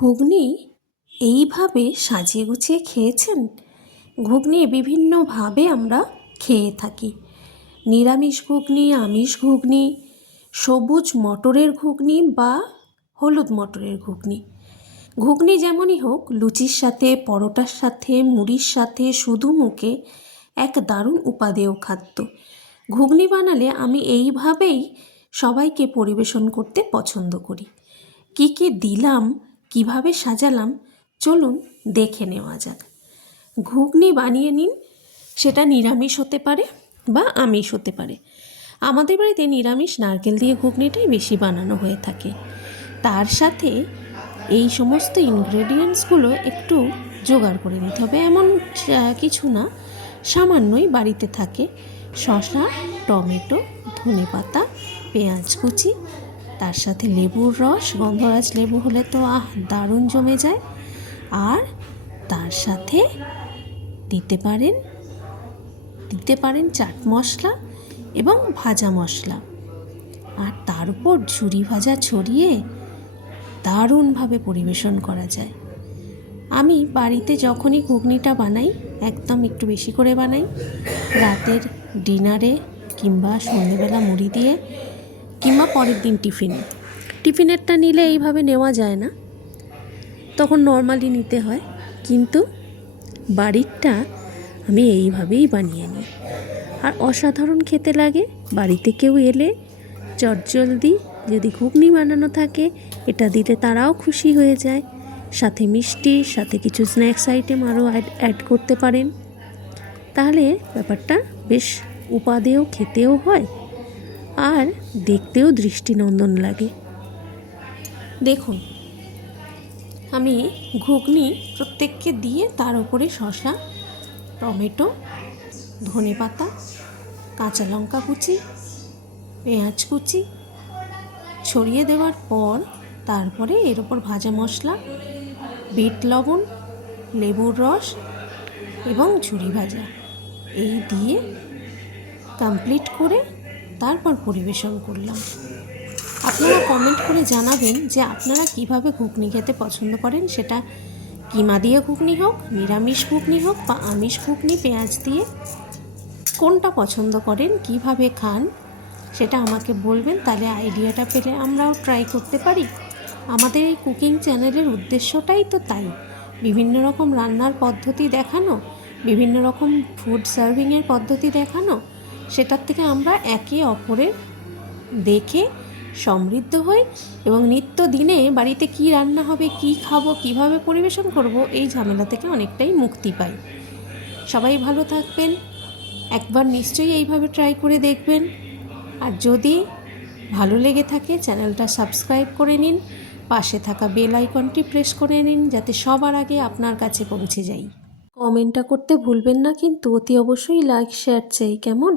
ঘুগনি এইভাবে সাজিয়ে গুছিয়ে খেয়েছেন? ঘুগনি বিভিন্নভাবে আমরা খেয়ে থাকি। নিরামিষ ঘুগনি, আমিষ ঘুগনি, সবুজ মটরের ঘুগনি বা হলুদ মটরের ঘুগনি। ঘুগনি যেমনই হোক, লুচির সাথে, পরোটার সাথে, মুড়ির সাথে, শুধু মুখে এক দারুণ উপাদেয় খাদ্য। ঘুগনি বানালে আমি এইভাবেই সবাইকে পরিবেশন করতে পছন্দ করি। কি কি দিলাম, কিভাবে সাজালাম, চলুন দেখে নেওয়া যাক। ঘুগনি বানিয়ে নিন, সেটা নিরামিষ হতে পারে বা আমিষ হতে পারে। আমাদের বাড়িতে নিরামিষ নারকেল দিয়ে ঘুগনিটাই বেশি বানানো হয়ে থাকে। তার সাথে এই সমস্ত ইনগ্রেডিয়েন্টসগুলো একটু জোগাড় করে নিতে হবে। এমন কিছু না, সামান্যই বাড়িতে থাকে। শসা, টমেটো, ধনেপাতা, পেঁয়াজ কুচি, তার সাথে লেবুর রস, গন্ধরাজ লেবু হলে তো দারুণ জমে যায়। আর তার সাথে দিতে পারেন চাট মশলা এবং ভাজা মশলা। আর তার উপর ঝুরি ভাজা ছড়িয়ে দারুণভাবে পরিবেশন করা যায়। আমি বাড়িতে যখনই ঘুগনিটা বানাই, একদম একটু বেশি করে বানাই। রাতের ডিনারে কিংবা সন্ধ্যেবেলা মুড়ি দিয়ে, কিংবা পরের দিন টিফিনেরটা নিলে এইভাবে নেওয়া যায় না, তখন নর্মালি নিতে হয়। কিন্তু বাড়িরটা আমি এইভাবেই বানিয়ে নিই। আর অসাধারণ খেতে লাগে। বাড়িতে কেউ এলে চটজলদি যদি ঘুগনি বানানো থাকে, এটা দিলে তারাও খুশি হয়ে যায়। সাথে মিষ্টি, সাথে কিছু স্ন্যাক্স আইটেম আরও অ্যাড করতে পারেন। তাহলে ব্যাপারটা বেশ উপাদেয় খেতেও হয় আর দেখতেও দৃষ্টিনন্দন লাগে। দেখুন, আমি ঘুগনি প্রত্যেককে দিয়ে তার উপরে শসা, টমেটো, ধনেপাতা, কাঁচা লঙ্কা কুচি, পেঁয়াজ কুচি ছড়িয়ে দেওয়ার পর তারপরে এর ওপর ভাজা মশলা, বিট লবণ, লেবুর রস এবং ঝুরি ভাজা এই দিয়ে কমপ্লিট করে তারপর পরিবেশন করলাম। আপনারা কমেন্ট করে জানাবেন যে আপনারা কিভাবে ঘুগনি খেতে পছন্দ করেন। সেটা কিমা দিয়ে ঘুগনি হোক, নিরামিষ ঘুগনি হোক বা আমিষ ঘুগনি পেঁয়াজ দিয়ে, কোনটা পছন্দ করেন, কিভাবে খান, সেটা আমাকে বলবেন। তাহলে আইডিয়াটা পেলে আমরাও ট্রাই করতে পারি। আমাদের এই কুকিং চ্যানেলের উদ্দেশ্যটাই তো তাই, বিভিন্ন রকম রান্নার পদ্ধতি দেখানো, বিভিন্ন রকম ফুড সার্ভিংয়ের পদ্ধতি দেখানো। সেটার থেকে আমরা একে অপরের দেখে সমৃদ্ধ হই এবং নিত্য দিনে বাড়িতে কি রান্না হবে, কি খাবো, কিভাবে পরিবেশন করব, এই ঝামেলা থেকে অনেকটাই মুক্তি পাই। সবাই ভালো থাকবেন। একবার নিশ্চয়ই এইভাবে ট্রাই করে দেখবেন। আর যদি ভালো লেগে থাকে চ্যানেলটা সাবস্ক্রাইব করে নিন, পাশে থাকা বেল আইকনটি প্রেস করে নিন, যাতে সবার আগে আপনার কাছে পৌঁছে যাই। কমেন্টটা করতে ভুলবেন না কিন্তু, অতি অবশ্যই লাইক শেয়ার চাই, কেমন?